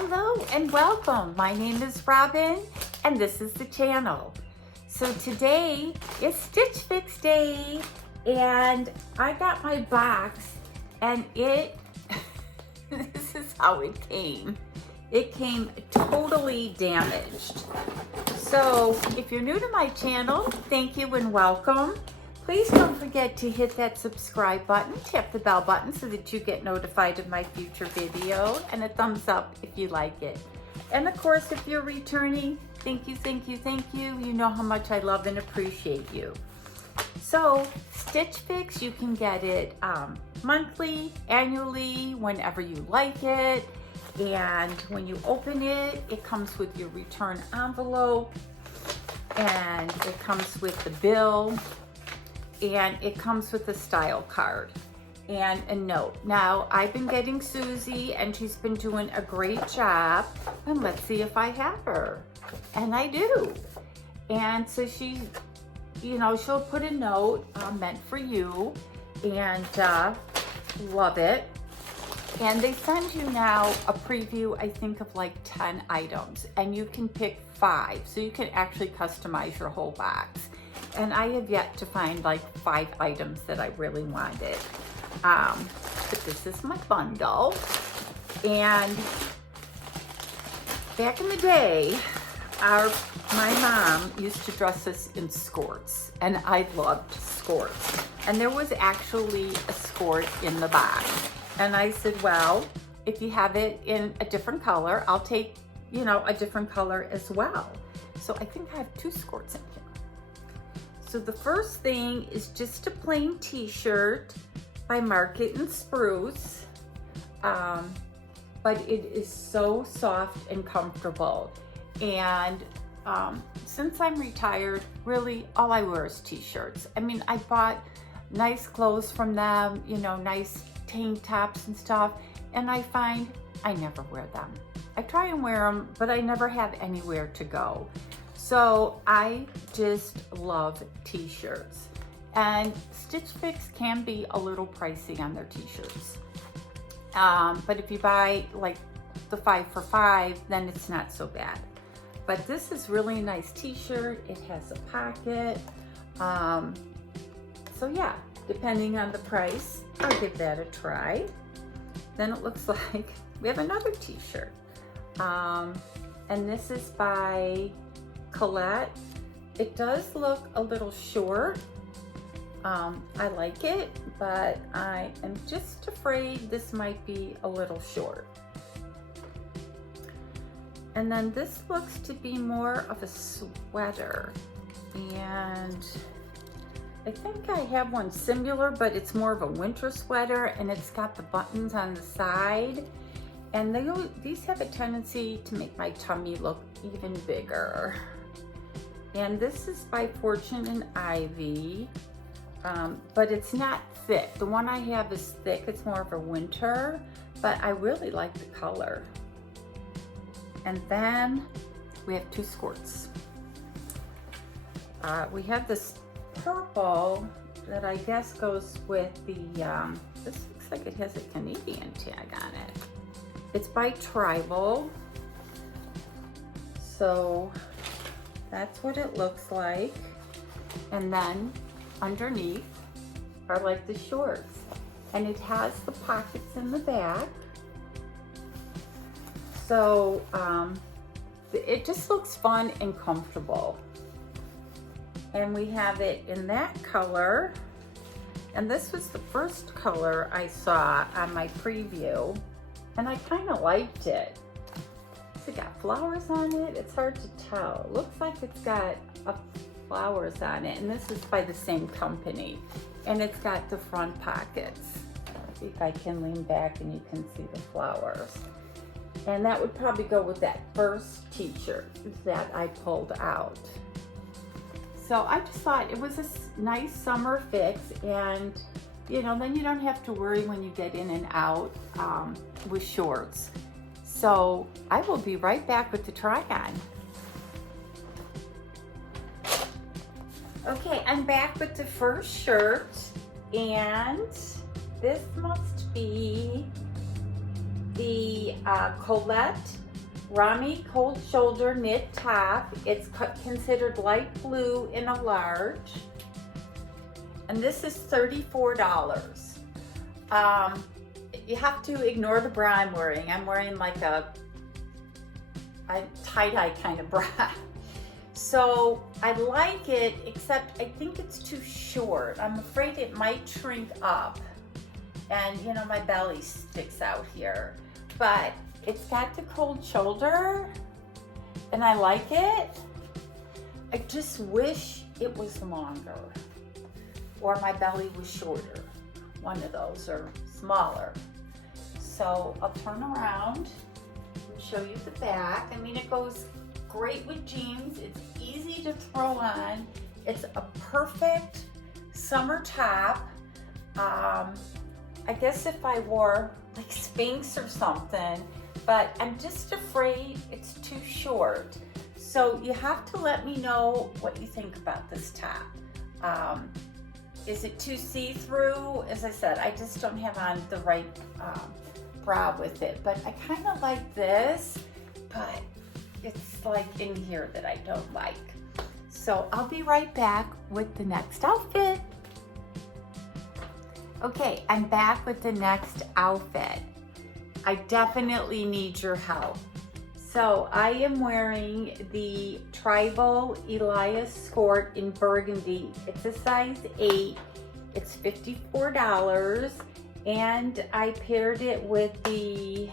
Hello and welcome. My name is Robin and this is the channel. So today is Stitchfix Day and I got my box and this is how it came. It came totally damaged. So if you're new to my channel, thank you and welcome. Please don't forget to hit that subscribe button, tap the bell button so that you get notified of my future video, and a thumbs up if you like it. And of course, if you're returning, thank you, thank you, thank you. You know how much I love and appreciate you. So Stitchfix, you can get it monthly, annually, whenever you like it. And when you open it, it comes with your return envelope, and it comes with the bill, and it comes with a style card and a note. Now, I've been getting Susie and she's been doing a great job, and let's see if I have her. And I do. And so she, she'll put a note meant for you, and love it. And they send you now a preview, I think, of like 10 items, and you can pick 5. So you can actually customize your whole box. And I have yet to find like 5 items that I really wanted. But this is my bundle. And back in the day, my mom used to dress us in skirts, and I loved skirts. And there was actually a skirt in the box. And I said, well, if you have it in a different color, I'll take, a different color as well. So I think I have 2 skirts in here. So the first thing is just a plain t-shirt by Market and Spruce. But it is so soft and comfortable. And since I'm retired, really all I wear is t-shirts. I mean, I bought nice clothes from them, nice tank tops and stuff, and I find I never wear them. I try and wear them, but I never have anywhere to go. So I just love t-shirts. And Stitch Fix can be a little pricey on their t-shirts. But if you buy like the 5 for $5, then it's not so bad. But this is really a nice t-shirt. It has a pocket. So yeah, depending on the price, I'll give that a try. Then it looks like we have another t-shirt. And this is by Colette. It does look a little short. I like it, but I am just afraid this might be a little short. And then this looks to be more of a sweater, and I think I have one similar, but it's more of a winter sweater, and it's got the buttons on the side, and these have a tendency to make my tummy look even bigger. And this is by Fortune and Ivy, but it's not thick. The one I have is thick. It's more of a winter, but I really like the color. And then we have 2 skirts. We have this purple that I guess goes with the, this looks like it has a Canadian tag on it. It's by Tribal. So that's what it looks like. And then underneath are like the shorts. And it has the pockets in the back. So it just looks fun and comfortable. And we have it in that color. And this was the first color I saw on my preview. And I kind of liked it. It's got flowers on it. It's hard to tell. It looks like it's got flowers on it. And this is by the same company. And it's got the front pockets. See if I can lean back and you can see the flowers. And that would probably go with that first t-shirt that I pulled out. So I just thought it was a nice summer fix, and then you don't have to worry when you get in and out with shorts. So I will be right back with the try on. Okay, I'm back with the first shirt, and this must be the Colette Rami cold shoulder knit top. It's considered light blue in a large. And this is $34. You have to ignore the bra I'm wearing. I'm wearing like a tie-dye kind of bra. So I like it, except I think it's too short. I'm afraid it might shrink up. And you know, my belly sticks out here. But it's got the cold shoulder, and I like it. I just wish it was longer, or my belly was shorter. One of those, or smaller. So I'll turn around and show you the back. I mean, it goes great with jeans. It's easy to throw on. It's a perfect summer top. I guess if I wore like Spanx or something, but I'm just afraid it's too short. So you have to let me know what you think about this top. Is it too see-through? As I said, I just don't have on the right bra with it, but I kind of like this, but it's like in here that I don't like. So I'll be right back with the next outfit. Okay, I'm back with the next outfit. I definitely need your help. So I am wearing the Tribal Elias skirt in burgundy. It's a size 8. It's $54. And I paired it with the,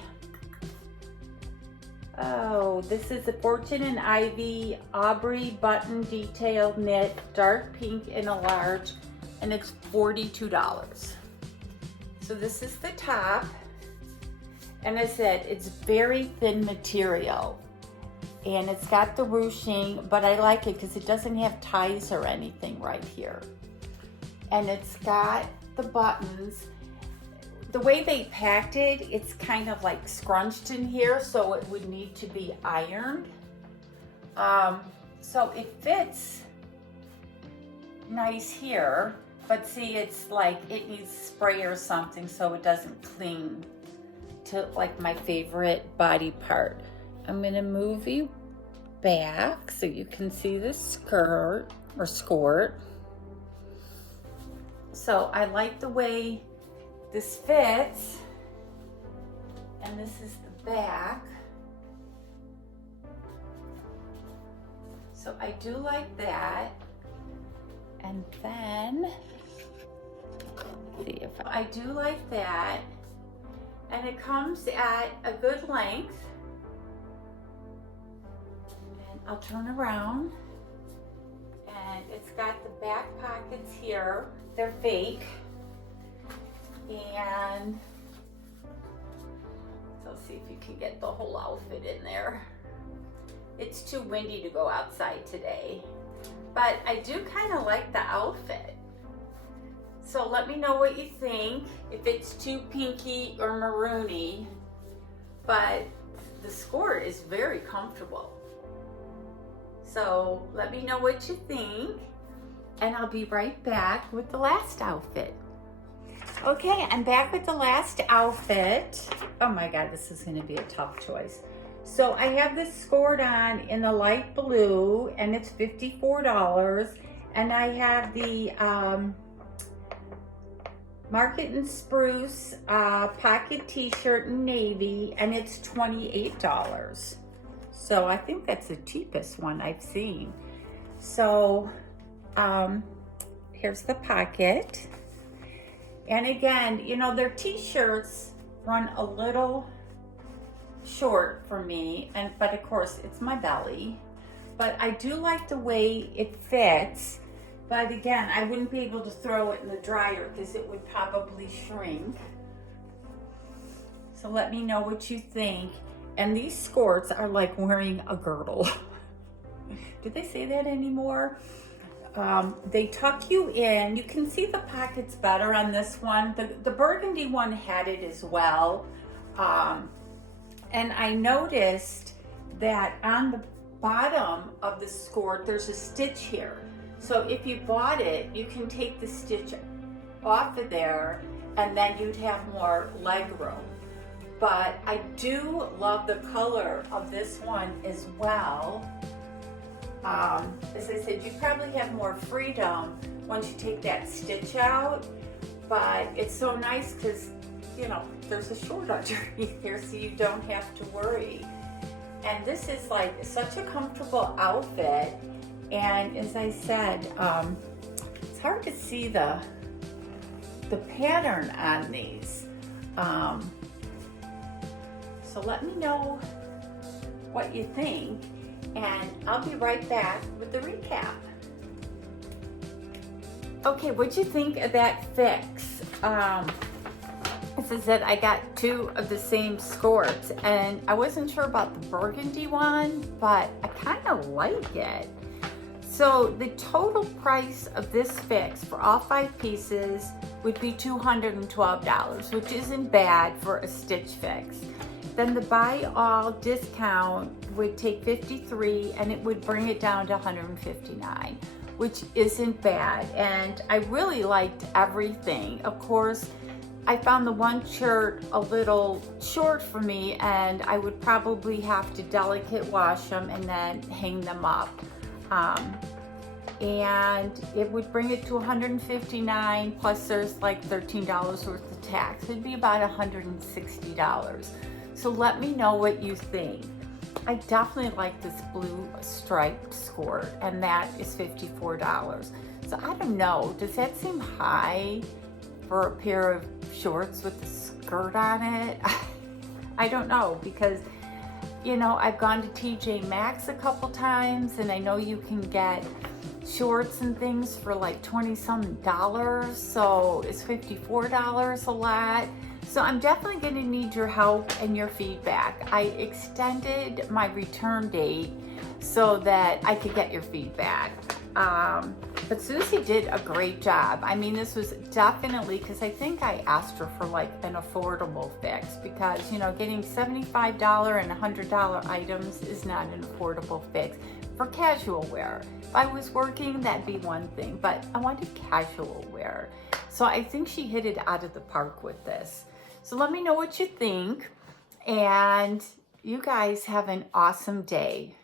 this is the Fortune and Ivy Aubrey button detailed knit, dark pink in a large, and it's $42. So this is the top. And I said, it's very thin material, and it's got the ruching, but I like it because it doesn't have ties or anything right here. And it's got the buttons. The way they packed it, it's kind of like scrunched in here, so it would need to be ironed. So it fits nice here, but see, it's like it needs spray or something so it doesn't cling to like my favorite body part. I'm gonna move you back so you can see the skirt or skirt. So I like the way this fits, and this is the back. So I do like that. And then, see if I do like that. And it comes at a good length. And I'll turn around. And it's got the back pockets here. They're fake. And so see if you can get the whole outfit in there. It's too windy to go outside today. But I do kind of like the outfit. So let me know what you think, if it's too pinky or maroony, but the skirt is very comfortable. So let me know what you think, and I'll be right back with the last outfit. Okay, I'm back with the last outfit. Oh my God, this is gonna be a tough choice. So I have this skirt on in the light blue, and it's $54, and I have the Market and Spruce pocket t-shirt in navy, and it's $28. So I think that's the cheapest one I've seen. So here's the pocket. And again, you know, their t-shirts run a little short for me, but of course it's my belly. But I do like the way it fits. But again, I wouldn't be able to throw it in the dryer because it would probably shrink. So let me know what you think. And these skirts are like wearing a girdle. Do they say that anymore? They tuck you in. You can see the pockets better on this one. The burgundy one had it as well. And I noticed that on the bottom of the skirt, there's a stitch here. So if you bought it, you can take the stitch off of there, and then you'd have more leg room. but I do love the color of this one as well. As I said, you probably have more freedom once you take that stitch out, but it's so nice because, you know, there's a short underneath here, so you don't have to worry. And this is like such a comfortable outfit. And as I said, it's hard to see the pattern on these. So let me know what you think, and I'll be right back with the recap. Okay, what'd you think of that fix? As I said, I got 2 of the same skirts, and I wasn't sure about the burgundy one, but I kind of like it. So the total price of this fix for all 5 pieces would be $212, which isn't bad for a Stitch Fix. Then the buy all discount would take $53, and it would bring it down to $159, which isn't bad. And I really liked everything. Of course, I found the one shirt a little short for me, and I would probably have to delicate wash them and then hang them up. And it would bring it to $159, plus there's like $13 worth of tax. It'd be about $160. So let me know what you think. I definitely like this blue striped skirt, and that is $54. So I don't know, does that seem high for a pair of shorts with a skirt on it? I don't know, because you know, I've gone to TJ Maxx a couple times, and I know you can get shorts and things for like $20-some, so it's $54 a lot. So I'm definitely going to need your help and your feedback. I extended my return date so that I could get your feedback. But Susie did a great job. I mean, this was definitely, because I think I asked her for like an affordable fix, because, you know, getting $75 and $100 items is not an affordable fix for casual wear. If I was working, that'd be one thing, but I wanted casual wear. So I think she hit it out of the park with this. So let me know what you think, and you guys have an awesome day.